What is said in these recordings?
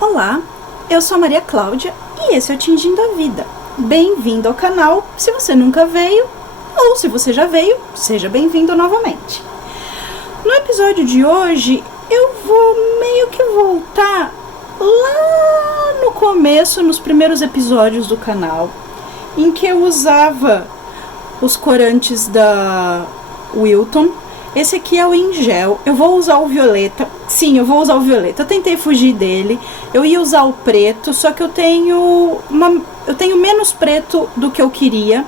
Olá, eu sou a Maria Cláudia e esse é o Tingindo a Vida. Bem-vindo ao canal, se você nunca veio, ou se você já veio, seja bem-vindo novamente. No episódio de hoje, eu vou meio que voltar lá no começo, nos primeiros episódios do canal, em que eu usava os corantes da Wilton. Esse aqui é o em gel, eu vou usar o violeta, sim, eu vou usar o violeta, eu tentei fugir dele, eu ia usar o preto, só que eu tenho menos preto do que eu queria,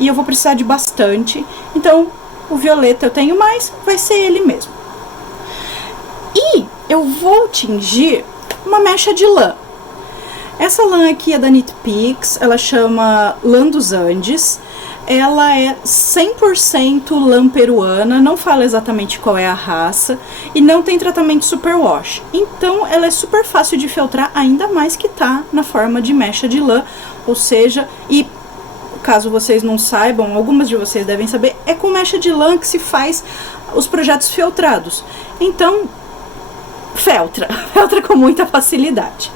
e eu vou precisar de bastante, então o violeta eu tenho mais, vai ser ele mesmo. E eu vou tingir uma mecha de lã. Essa lã aqui é da Knit Picks, ela chama Lã dos Andes. Ela é 100% lã peruana, não fala exatamente qual é a raça e não tem tratamento superwash. Então ela é super fácil de filtrar, ainda mais que tá na forma de mecha de lã, ou seja, e caso vocês não saibam, algumas de vocês devem saber, é com mecha de lã que se faz os projetos filtrados. Então, filtra com muita facilidade.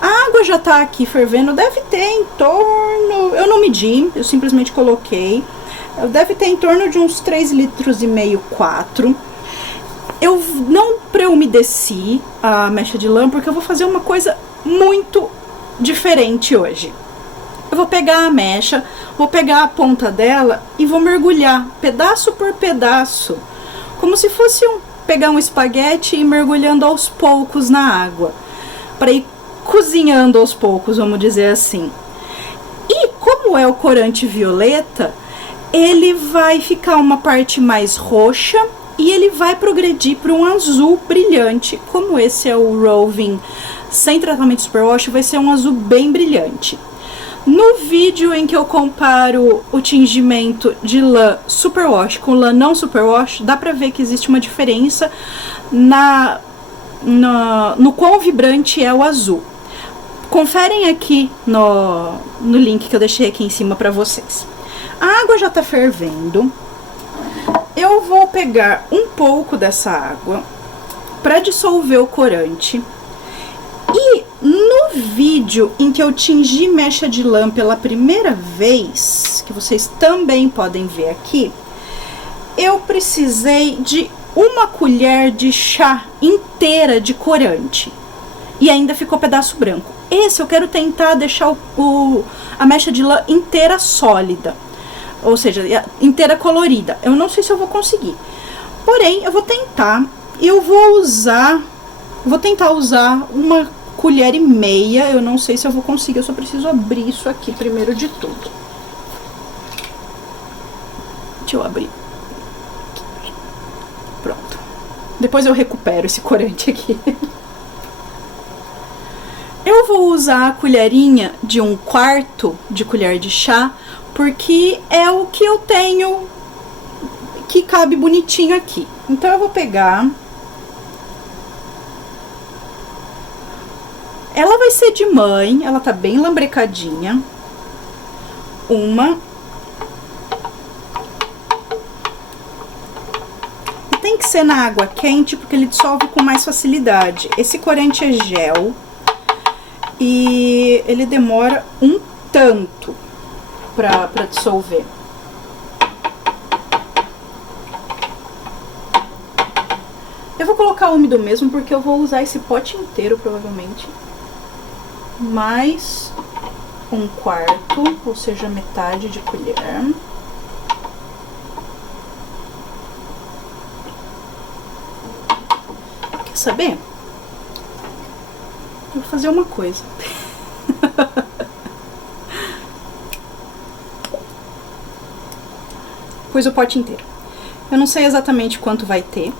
A água já tá aqui fervendo, deve ter em torno, eu não medi, eu simplesmente coloquei, deve ter em torno de uns 3,5 litros, 4. Eu não pré-umedeci a mecha de lã, porque eu vou fazer uma coisa muito diferente hoje. Eu vou pegar a mecha, vou pegar a ponta dela e vou mergulhar, pedaço por pedaço, como se fosse pegar um espaguete e ir mergulhando aos poucos na água, para ir cozinhando aos poucos, vamos dizer assim. E como é o corante violeta, ele vai ficar uma parte mais roxa e ele vai progredir para um azul brilhante. Como esse é o Roving sem tratamento superwash, vai ser um azul bem brilhante. No vídeo em que eu comparo o tingimento de lã superwash com lã não superwash, dá pra ver que existe uma diferença no quão vibrante é o azul. Conferem aqui no link que eu deixei aqui em cima pra vocês. A água já tá fervendo. Eu vou pegar um pouco dessa água pra dissolver o corante. E no vídeo em que eu tingi mecha de lã pela primeira vez, que vocês também podem ver aqui, eu precisei de uma colher de chá inteira de corante. E ainda ficou pedaço branco. Esse eu quero tentar deixar a mecha de lã inteira sólida, ou seja, inteira colorida. Eu não sei se eu vou conseguir, porém eu vou tentar. E eu vou tentar usar uma colher e meia. Eu não sei se eu vou conseguir, eu só preciso abrir isso aqui primeiro de tudo. Deixa eu abrir. Pronto. Depois eu recupero esse corante aqui. Eu vou usar a colherinha de 1/4 de colher de chá, porque é o que eu tenho que cabe bonitinho aqui. Então eu vou pegar. Ela vai ser de mãe, ela tá bem lambrecadinha. E tem que ser na água quente, porque ele dissolve com mais facilidade. Esse corante é gel. E ele demora um tanto pra dissolver. Eu vou colocar úmido mesmo, porque eu vou usar esse pote inteiro, provavelmente. Mais 1/4, ou seja, metade de colher. Quer saber? Vou fazer uma coisa. Pus o pote inteiro. Eu não sei exatamente quanto vai ter,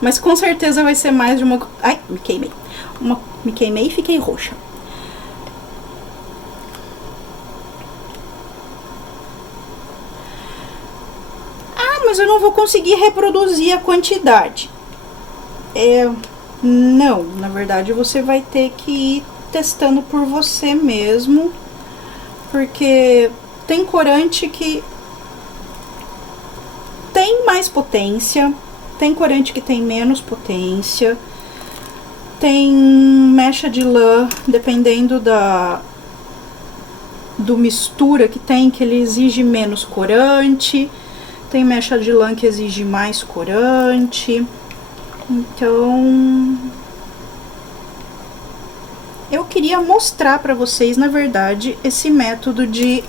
mas com certeza vai ser mais de uma... Ai, me queimei. Me queimei e fiquei roxa. Ah, mas eu não vou conseguir reproduzir a quantidade. Não, na verdade você vai ter que ir testando por você mesmo, porque tem corante que tem mais potência, tem corante que tem menos potência, Tem mecha de lã, dependendo do mistura que tem, que ele exige menos corante. Tem mecha de lã que exige mais corante. Então, eu queria mostrar pra vocês, na verdade, esse método de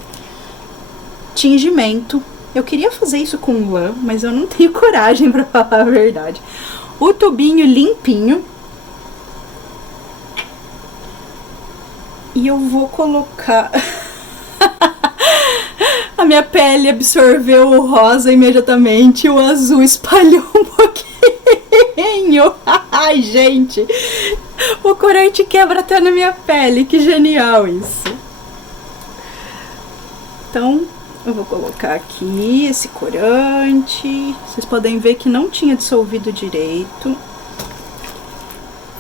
tingimento. Eu queria fazer isso com lã, mas eu não tenho coragem, pra falar a verdade. O tubinho limpinho. E eu vou colocar... A minha pele absorveu o rosa imediatamente, o azul espalhou um pouquinho. Ai, gente, o corante quebra até na minha pele, que genial isso. Então, eu vou colocar aqui esse corante. Vocês podem ver que não tinha dissolvido direito.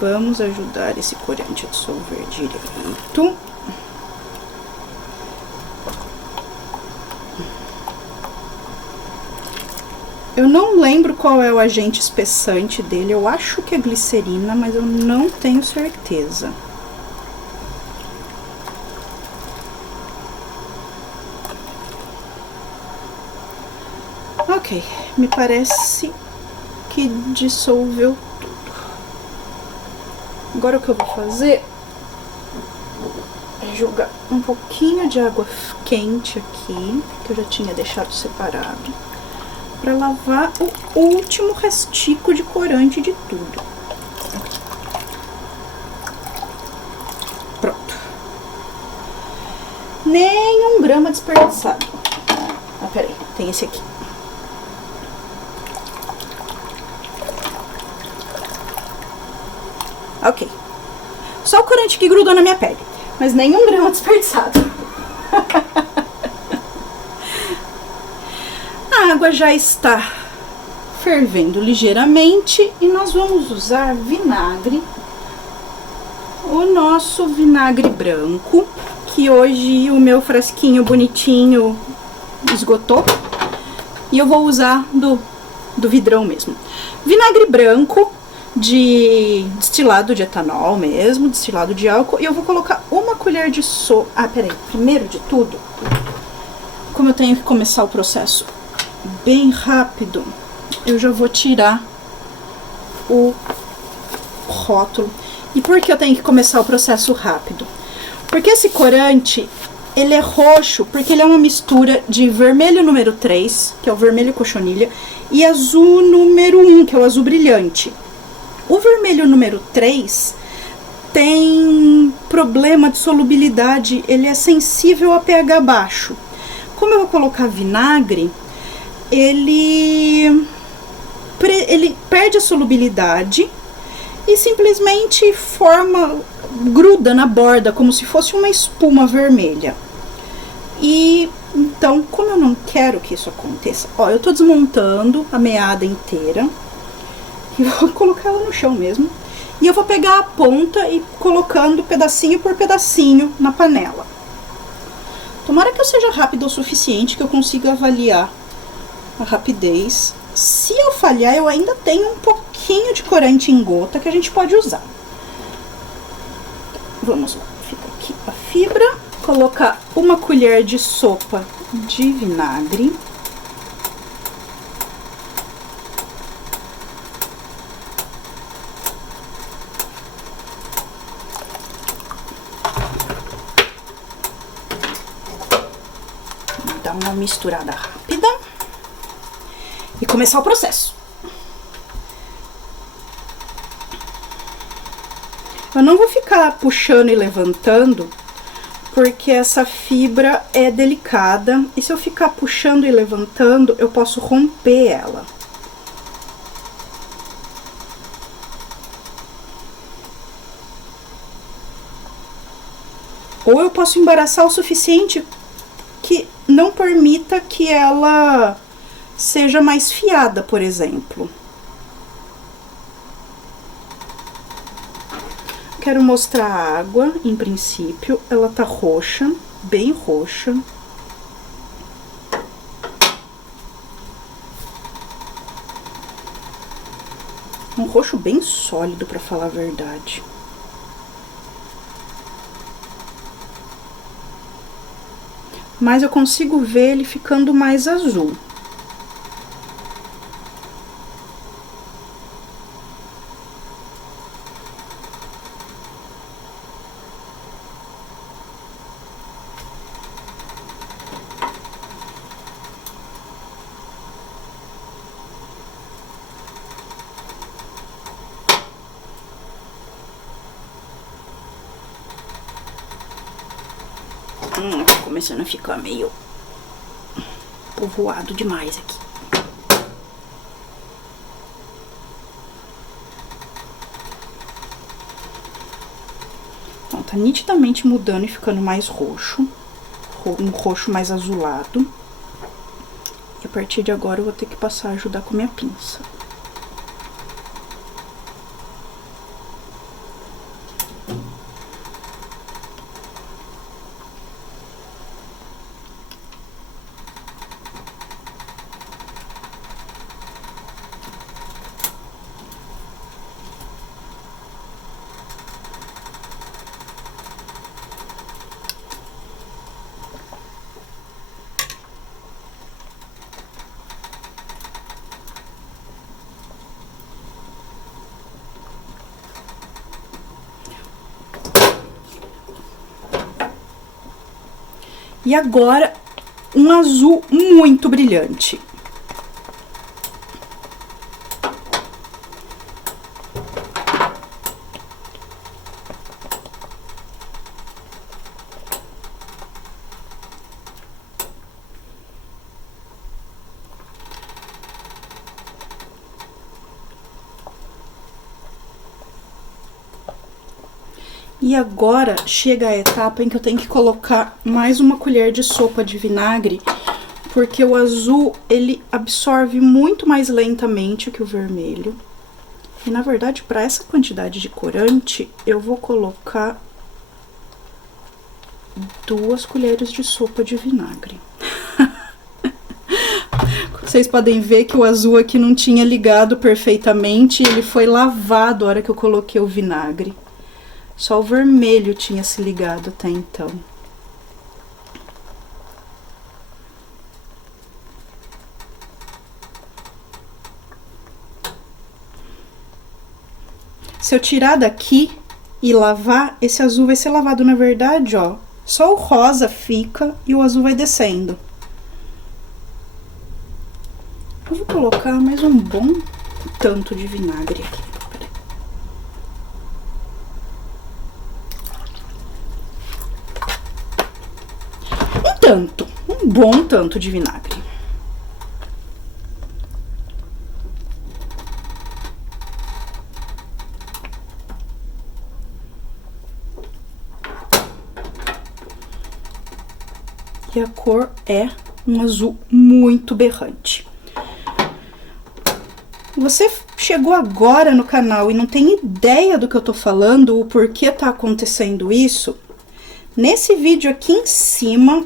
Vamos ajudar esse corante a dissolver direito. Eu não lembro qual é o agente espessante dele. Eu acho que é glicerina, mas eu não tenho certeza. Ok, me parece que dissolveu tudo. Agora o que eu vou fazer é jogar um pouquinho de água quente aqui, que eu já tinha deixado separado, para lavar o último restico de corante de tudo. Pronto. Nem 1 grama desperdiçado. Ah, peraí, tem esse aqui. Ok. Só o corante que grudou na minha pele, mas nem 1 grama desperdiçado. A água já está fervendo ligeiramente e nós vamos usar vinagre. O nosso vinagre branco, que hoje o meu frasquinho bonitinho esgotou. E eu vou usar do vidrão mesmo. Vinagre branco de destilado de etanol mesmo, destilado de álcool. E eu vou colocar 1 colher de sopa. Ah, peraí, primeiro de tudo, como eu tenho que começar o processo bem rápido, eu já vou tirar o rótulo. E por que eu tenho que começar o processo rápido? Porque esse corante, ele é roxo, porque ele é uma mistura de vermelho número 3, que é o vermelho cochonilha, e azul número 1, que é o azul brilhante. O vermelho número 3 tem problema de solubilidade, ele é sensível a pH baixo. Como eu vou colocar vinagre, ele perde a solubilidade e simplesmente gruda na borda, como se fosse uma espuma vermelha. E então, como eu não quero que isso aconteça, ó, eu tô desmontando a meada inteira e vou colocar ela no chão mesmo. E eu vou pegar a ponta e colocando pedacinho por pedacinho na panela. Tomara que eu seja rápida o suficiente, que eu consiga avaliar a rapidez. Se eu falhar, eu ainda tenho um pouquinho de corante em gota que a gente pode usar. Vamos lá, fica aqui a fibra. Colocar 1 colher de sopa de vinagre. Dar uma misturada rápida e começar o processo. Eu não vou ficar puxando e levantando, porque essa fibra é delicada e se eu ficar puxando e levantando, eu posso romper ela. Ou eu posso embaraçar o suficiente que não permita que ela seja mais fiada, por exemplo. Quero mostrar a água, em princípio, ela tá roxa, bem roxa. Um roxo bem sólido, pra falar a verdade. Mas eu consigo ver ele ficando mais azul. Tá começando a ficar meio povoado demais aqui. Então, tá nitidamente mudando e ficando mais roxo. Um roxo mais azulado. E a partir de agora eu vou ter que passar a ajudar com a minha pinça. E agora, um azul muito brilhante. E agora chega a etapa em que eu tenho que colocar mais uma colher de sopa de vinagre, porque o azul, ele absorve muito mais lentamente que o vermelho. E, na verdade, para essa quantidade de corante, eu vou colocar 2 colheres de sopa de vinagre. Vocês podem ver que o azul aqui não tinha ligado perfeitamente, ele foi lavado a hora que eu coloquei o vinagre. Só o vermelho tinha se ligado até então. Se eu tirar daqui e lavar, esse azul vai ser lavado, na verdade, ó. Só o rosa fica e o azul vai descendo. Eu vou colocar mais um bom tanto de vinagre aqui. Um bom tanto de vinagre. E a cor é um azul muito berrante. Você chegou agora no canal e não tem ideia do que eu tô falando, o porquê tá acontecendo isso? Nesse vídeo aqui em cima,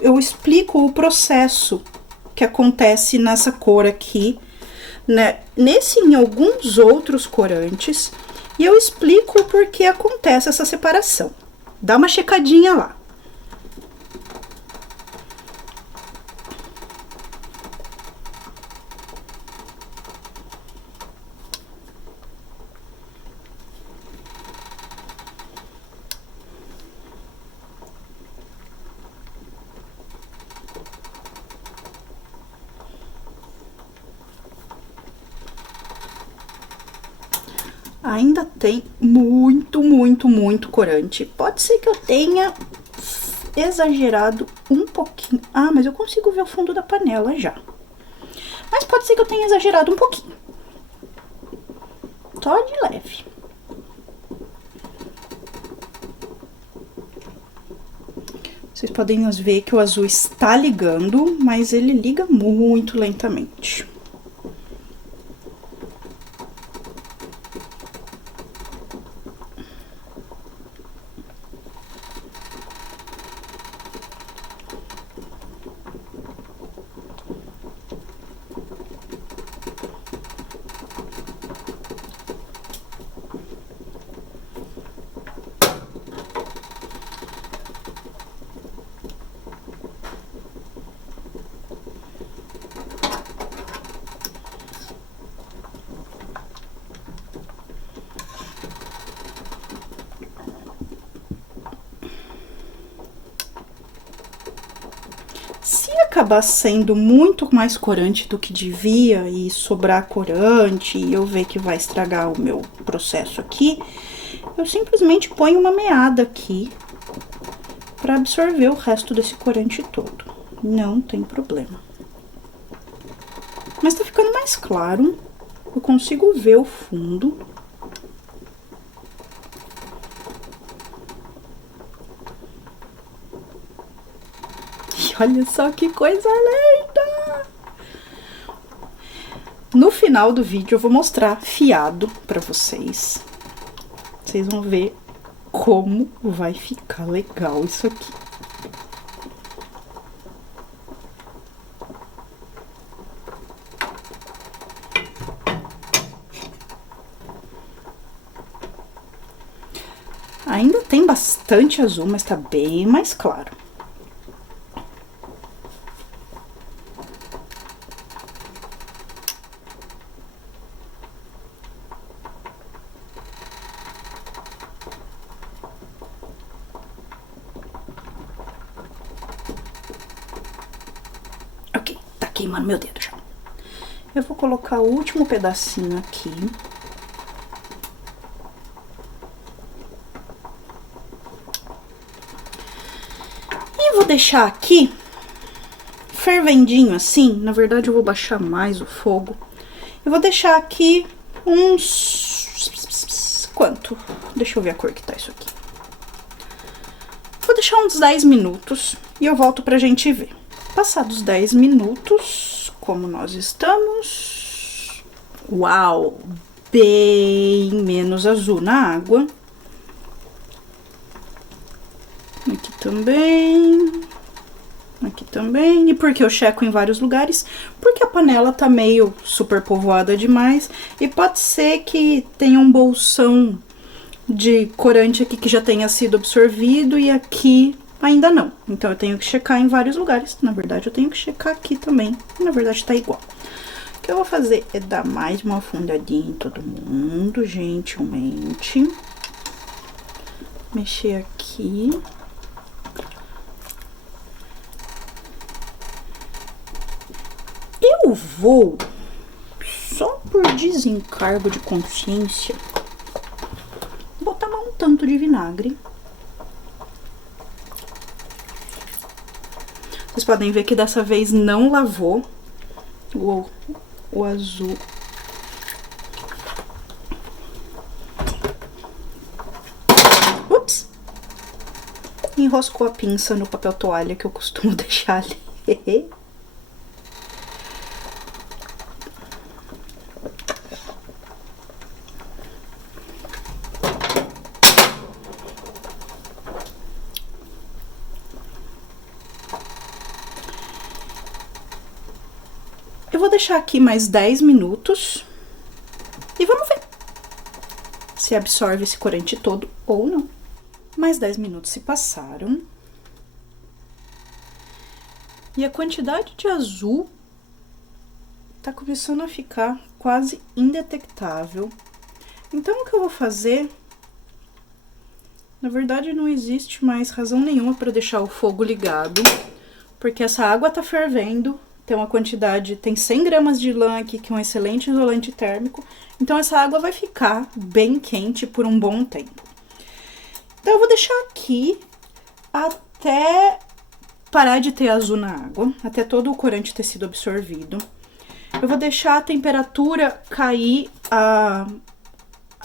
eu explico o processo que acontece nessa cor aqui, né? Nesse e em alguns outros corantes, e eu explico o porquê acontece essa separação. Dá uma checadinha lá. Ainda tem muito corante. Pode ser que eu tenha exagerado um pouquinho. Ah, mas eu consigo ver o fundo da panela já. Mas pode ser que eu tenha exagerado um pouquinho. Só de leve. Vocês podem ver que o azul está ligando, mas ele liga muito lentamente. acabar sendo muito mais corante do que devia e sobrar corante e eu ver que vai estragar o meu processo aqui, eu simplesmente ponho uma meada aqui para absorver o resto desse corante todo. Não tem problema. Mas tá ficando mais claro, eu consigo ver o fundo. Olha só que coisa linda! No final do vídeo eu vou mostrar fiado pra vocês. Vocês vão ver como vai ficar legal isso aqui. Ainda tem bastante azul, mas tá bem mais claro. Queimando meu dedo já. Eu vou colocar o último pedacinho aqui. E vou deixar aqui fervendinho assim. Na verdade, eu vou baixar mais o fogo. Eu vou deixar aqui uns... Quanto? Deixa eu ver a cor que tá isso aqui. Vou deixar uns 10 minutos e eu volto pra gente ver. Passados 10 minutos, como nós estamos... Uau! Bem menos azul na água. Aqui também. Aqui também. E por que eu checo em vários lugares? Porque a panela tá meio super povoada demais. E pode ser que tenha um bolsão de corante aqui que já tenha sido absorvido e aqui... ainda não, então eu tenho que checar em vários lugares. Na verdade, eu tenho que checar aqui também. Na verdade, tá igual. O que eu vou fazer é dar mais uma afundadinha em todo mundo, gentilmente. Mexer aqui. Eu vou, só por desencargo de consciência, botar um tanto de vinagre. Vocês podem ver que dessa vez não lavou o azul. Ups! Enroscou a pinça no papel toalha que eu costumo deixar ali. Eu vou deixar aqui mais 10 minutos e vamos ver se absorve esse corante todo ou não. Mais 10 minutos se passaram. E a quantidade de azul tá começando a ficar quase indetectável. Então, o que eu vou fazer... Na verdade, não existe mais razão nenhuma para deixar o fogo ligado, porque essa água tá fervendo. Tem uma quantidade, tem 100 gramas de lã aqui, que é um excelente isolante térmico. Então, essa água vai ficar bem quente por um bom tempo. Então, eu vou deixar aqui até parar de ter azul na água, até todo o corante ter sido absorvido. Eu vou deixar a temperatura cair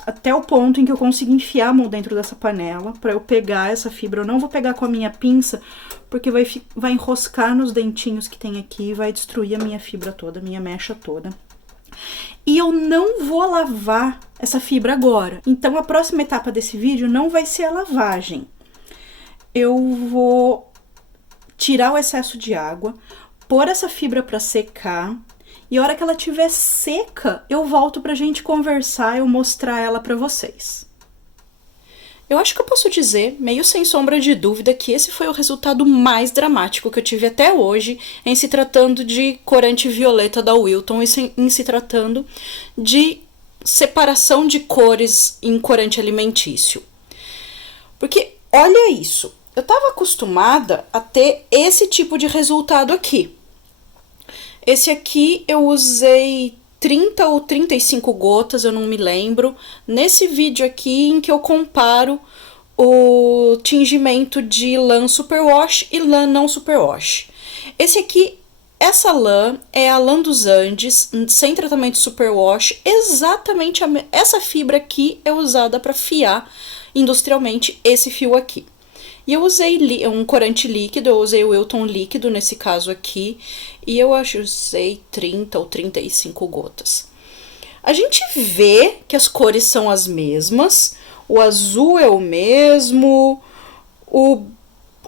até o ponto em que eu consigo enfiar a mão dentro dessa panela, para eu pegar essa fibra. Eu não vou pegar com a minha pinça, porque vai enroscar nos dentinhos que tem aqui e vai destruir a minha fibra toda, a minha mecha toda. E eu não vou lavar essa fibra agora. Então, a próxima etapa desse vídeo não vai ser a lavagem. Eu vou tirar o excesso de água, pôr essa fibra para secar, e a hora que ela estiver seca, eu volto pra gente conversar e eu mostrar ela pra vocês. Eu acho que eu posso dizer, meio sem sombra de dúvida, que esse foi o resultado mais dramático que eu tive até hoje em se tratando de corante violeta da Wilton e em se tratando de separação de cores em corante alimentício. Porque, olha isso, eu estava acostumada a ter esse tipo de resultado aqui. Esse aqui eu usei 30 ou 35 gotas, eu não me lembro, nesse vídeo aqui em que eu comparo o tingimento de lã superwash e lã não superwash. Essa lã é a lã dos Andes, sem tratamento superwash, exatamente essa fibra aqui é usada para fiar industrialmente esse fio aqui. E eu usei um corante líquido, eu usei o Wilton líquido nesse caso aqui, e eu acho que usei 30 ou 35 gotas. A gente vê que as cores são as mesmas, o azul é o mesmo, o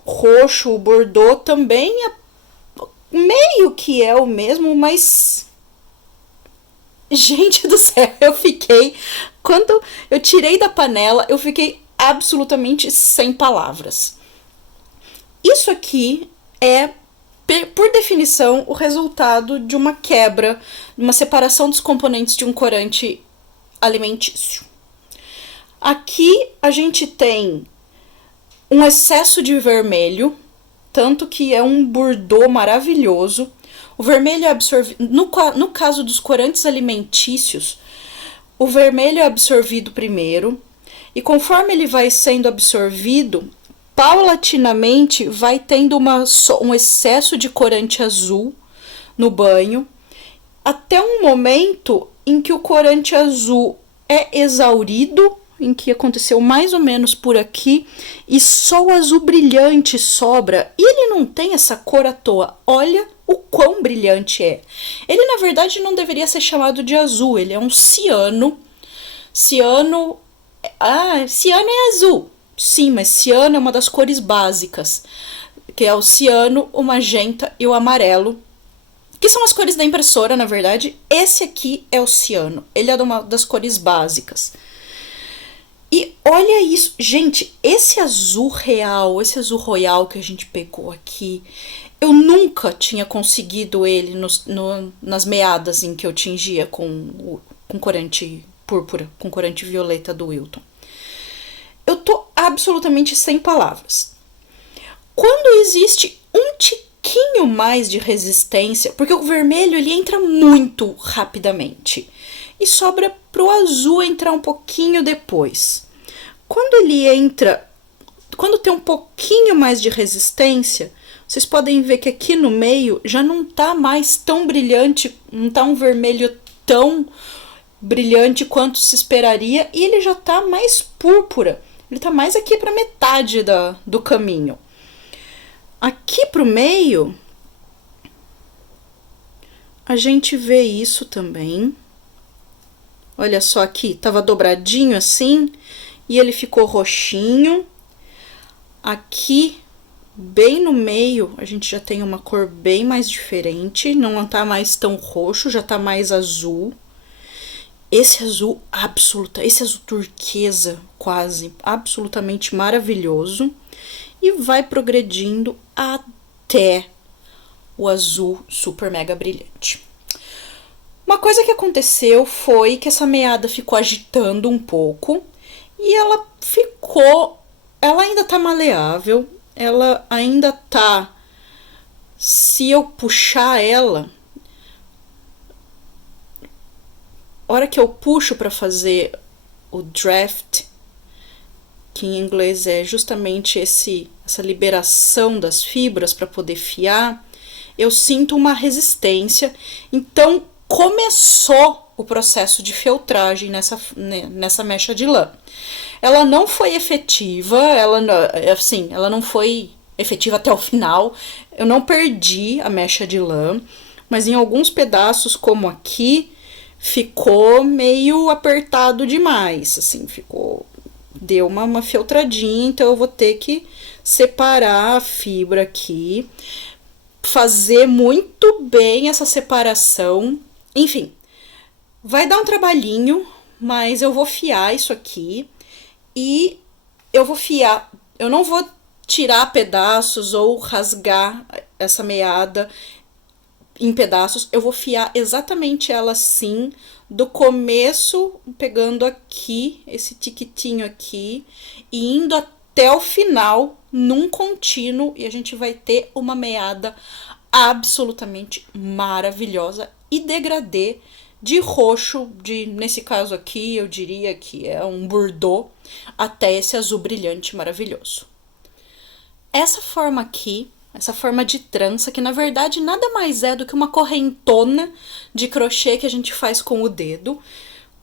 roxo, o bordô também é meio que é o mesmo, mas... Gente do céu, quando eu tirei da panela, eu fiquei absolutamente sem palavras. Isso aqui é, por definição, o resultado de uma quebra, uma separação dos componentes de um corante alimentício. Aqui a gente tem um excesso de vermelho, tanto que é um bordô maravilhoso. O vermelho é absorvido, no caso dos corantes alimentícios, o vermelho é absorvido primeiro, e conforme ele vai sendo absorvido, paulatinamente vai tendo um excesso de corante azul no banho, até um momento em que o corante azul é exaurido, em que aconteceu mais ou menos por aqui, e só o azul brilhante sobra, e ele não tem essa cor à toa. Olha o quão brilhante é. Ele, na verdade, não deveria ser chamado de azul, ele é um ciano. Ciano é azul. Sim, mas ciano é uma das cores básicas, que é o ciano, o magenta e o amarelo, que são as cores da impressora, na verdade. Esse aqui é o ciano, ele é uma das cores básicas. E olha isso, gente, esse azul real, esse azul royal que a gente pegou aqui, eu nunca tinha conseguido ele nas meadas em que eu tingia com corante púrpura, com corante violeta do Wilton. Eu tô absolutamente sem palavras. Quando existe um tiquinho mais de resistência, porque o vermelho ele entra muito rapidamente e sobra pro azul entrar um pouquinho depois. Quando tem um pouquinho mais de resistência, vocês podem ver que aqui no meio já não tá mais tão brilhante, não tá um vermelho tão brilhante quanto se esperaria, e ele já tá mais púrpura, ele tá mais aqui para metade do caminho. Aqui pro meio, a gente vê isso também. Olha só aqui, tava dobradinho assim, e ele ficou roxinho. Aqui, bem no meio, a gente já tem uma cor bem mais diferente, não tá mais tão roxo, já tá mais azul. Esse azul turquesa quase, absolutamente maravilhoso. E vai progredindo até o azul super mega brilhante. Uma coisa que aconteceu foi que essa meada ficou agitando um pouco e ela ainda tá maleável, ela ainda tá, se eu puxar ela, a hora que eu puxo para fazer o draft, que em inglês é justamente essa liberação das fibras para poder fiar, eu sinto uma resistência. Então começou o processo de feltragem nessa mecha de lã. Ela não foi efetiva, ela não foi efetiva até o final. Eu não perdi a mecha de lã, mas em alguns pedaços, como aqui, ficou meio apertado demais, assim, deu uma feltradinha, então eu vou ter que separar a fibra aqui, fazer muito bem essa separação. Enfim, vai dar um trabalhinho, mas eu vou fiar isso aqui e eu não vou tirar pedaços ou rasgar essa meada em pedaços, eu vou fiar exatamente ela assim, do começo, pegando aqui, esse tiquitinho aqui, e indo até o final, num contínuo, e a gente vai ter uma meada absolutamente maravilhosa e degradê de roxo, nesse caso aqui eu diria que é um bordeaux, até esse azul brilhante maravilhoso. Essa forma aqui, essa forma de trança, que na verdade nada mais é do que uma correntona de crochê que a gente faz com o dedo.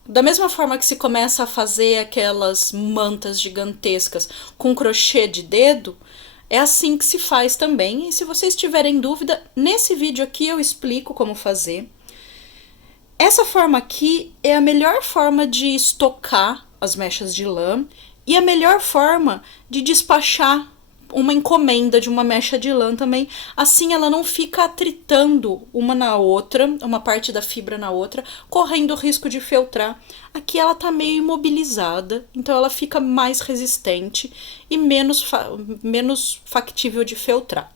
Da mesma forma que se começa a fazer aquelas mantas gigantescas com crochê de dedo, é assim que se faz também. E se vocês tiverem dúvida, nesse vídeo aqui eu explico como fazer. Essa forma aqui é a melhor forma de estocar as mechas de lã e a melhor forma de despachar uma encomenda de uma mecha de lã também. Assim ela não fica atritando uma na outra, uma parte da fibra na outra, correndo o risco de feltrar. Aqui ela tá meio imobilizada, então ela fica mais resistente e menos factível de feltrar.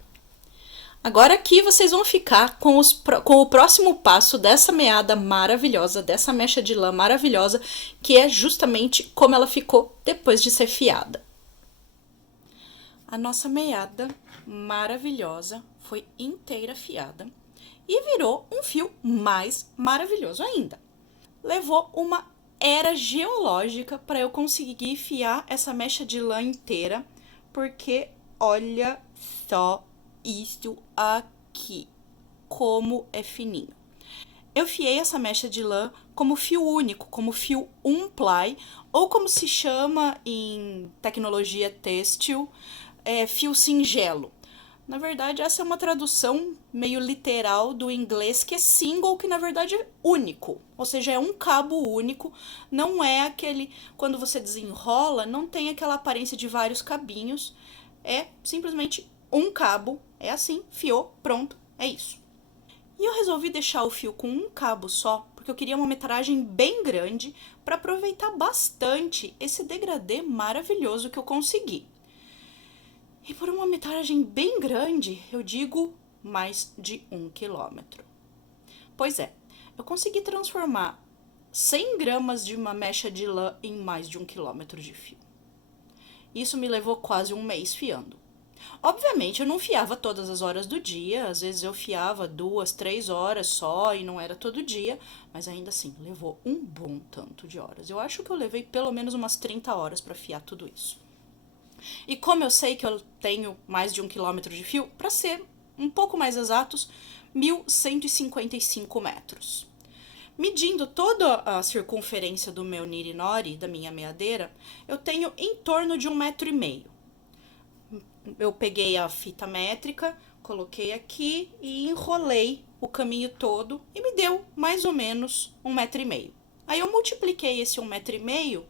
Agora aqui vocês vão ficar com o próximo passo dessa meada maravilhosa, dessa mecha de lã maravilhosa, que é justamente como ela ficou depois de ser fiada. A nossa meada maravilhosa foi inteira fiada e virou um fio mais maravilhoso ainda. Levou uma era geológica para eu conseguir fiar essa mecha de lã inteira, porque olha só isso aqui, como é fininho. Eu fiei essa mecha de lã como fio único, como fio 1-ply, ou como se chama em tecnologia têxtil, fio singelo. Na verdade, essa é uma tradução meio literal do inglês, que é single, que na verdade é único. Ou seja, é um cabo único, não é aquele... Quando você desenrola, não tem aquela aparência de vários cabinhos. É simplesmente um cabo, é assim, fiou, pronto, é isso. E eu resolvi deixar o fio com um cabo só, porque eu queria uma metragem bem grande para aproveitar bastante esse degradê maravilhoso que eu consegui. E por uma metragem bem grande, eu digo mais de 1 quilômetro. Pois é, eu consegui transformar 100 gramas de uma mecha de lã em mais de 1 quilômetro de fio. Isso me levou quase um mês fiando. Obviamente, eu não fiava todas as horas do dia, às vezes eu fiava 2, 3 horas só e não era todo dia, mas ainda assim, levou um bom tanto de horas. Eu acho que eu levei pelo menos umas 30 horas para fiar tudo isso. E como eu sei que eu tenho mais de 1 quilômetro de fio, para ser um pouco mais exatos, 1.155 metros. Medindo toda a circunferência do meu niri-nori, da minha meadeira, eu tenho em torno de 1,5 metro. Eu peguei a fita métrica, coloquei aqui e enrolei o caminho todo e me deu mais ou menos 1,5 metro. Aí eu multipliquei esse 1,5 metro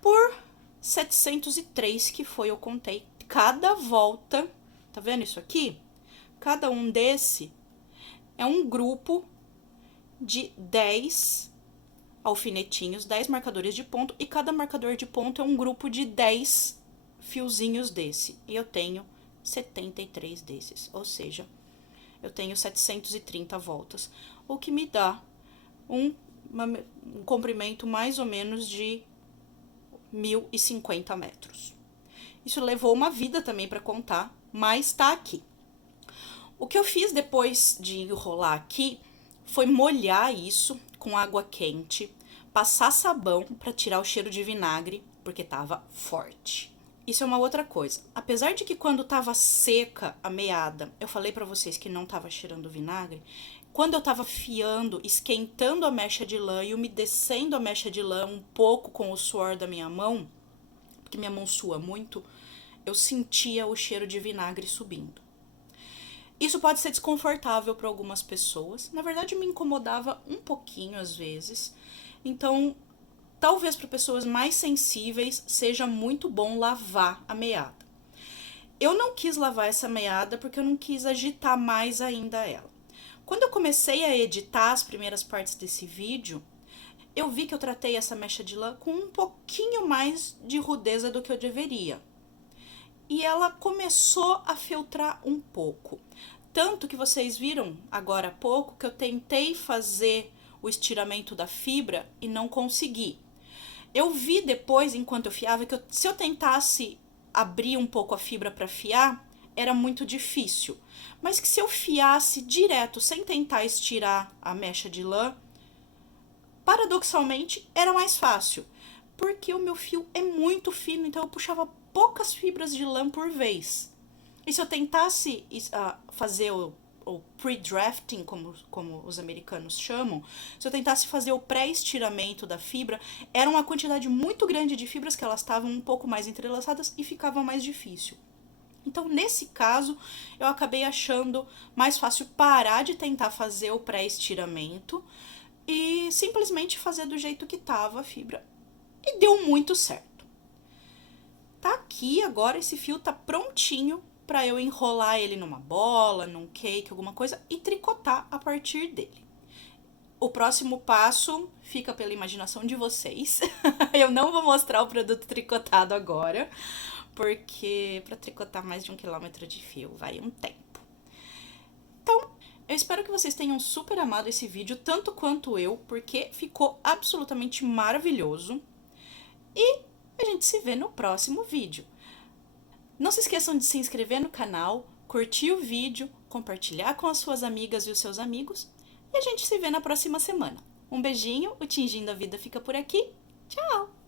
por 703, que foi, eu contei, cada volta. Tá vendo isso aqui? Cada um desse é um grupo de 10 alfinetinhos, 10 marcadores de ponto, e cada marcador de ponto é um grupo de 10 fiozinhos desse. E eu tenho 73 desses, ou seja, eu tenho 730 voltas, o que me dá um comprimento mais ou menos de 1.050 metros. Isso levou uma vida também para contar, mas tá aqui. O que eu fiz depois de enrolar aqui foi molhar isso com água quente, passar sabão para tirar o cheiro de vinagre, porque tava forte. Isso é uma outra coisa. Apesar de que quando tava seca a meada, eu falei para vocês que não tava cheirando vinagre, quando eu tava fiando, esquentando a mecha de lã e umedecendo a mecha de lã um pouco com o suor da minha mão, porque minha mão sua muito, eu sentia o cheiro de vinagre subindo. Isso pode ser desconfortável para algumas pessoas. Na verdade, me incomodava um pouquinho às vezes. Então, talvez para pessoas mais sensíveis seja muito bom lavar a meada. Eu não quis lavar essa meada porque eu não quis agitar mais ainda ela. Quando eu comecei a editar as primeiras partes desse vídeo, eu vi que eu tratei essa mecha de lã com um pouquinho mais de rudeza do que eu deveria. E ela começou a filtrar um pouco. Tanto que vocês viram agora há pouco que eu tentei fazer o estiramento da fibra e não consegui. Eu vi depois, enquanto eu fiava, que se eu tentasse abrir um pouco a fibra para fiar, era muito difícil, mas que se eu fiasse direto, sem tentar estirar a mecha de lã, paradoxalmente era mais fácil, porque o meu fio é muito fino, então eu puxava poucas fibras de lã por vez. E se eu tentasse fazer o pre-drafting, como os americanos chamam, se eu tentasse fazer o pré-estiramento da fibra, era uma quantidade muito grande de fibras que elas estavam um pouco mais entrelaçadas e ficava mais difícil. Então, nesse caso, eu acabei achando mais fácil parar de tentar fazer o pré-estiramento e simplesmente fazer do jeito que estava a fibra. E deu muito certo. Tá aqui agora, esse fio tá prontinho para eu enrolar ele numa bola, num cake, alguma coisa, e tricotar a partir dele. O próximo passo fica pela imaginação de vocês. Eu não vou mostrar o produto tricotado agora, porque para tricotar mais de 1 quilômetro de fio vai um tempo. Então, eu espero que vocês tenham super amado esse vídeo, tanto quanto eu, porque ficou absolutamente maravilhoso. E a gente se vê no próximo vídeo. Não se esqueçam de se inscrever no canal, curtir o vídeo, compartilhar com as suas amigas e os seus amigos. E a gente se vê na próxima semana. Um beijinho, o Tingindo a Vida fica por aqui. Tchau!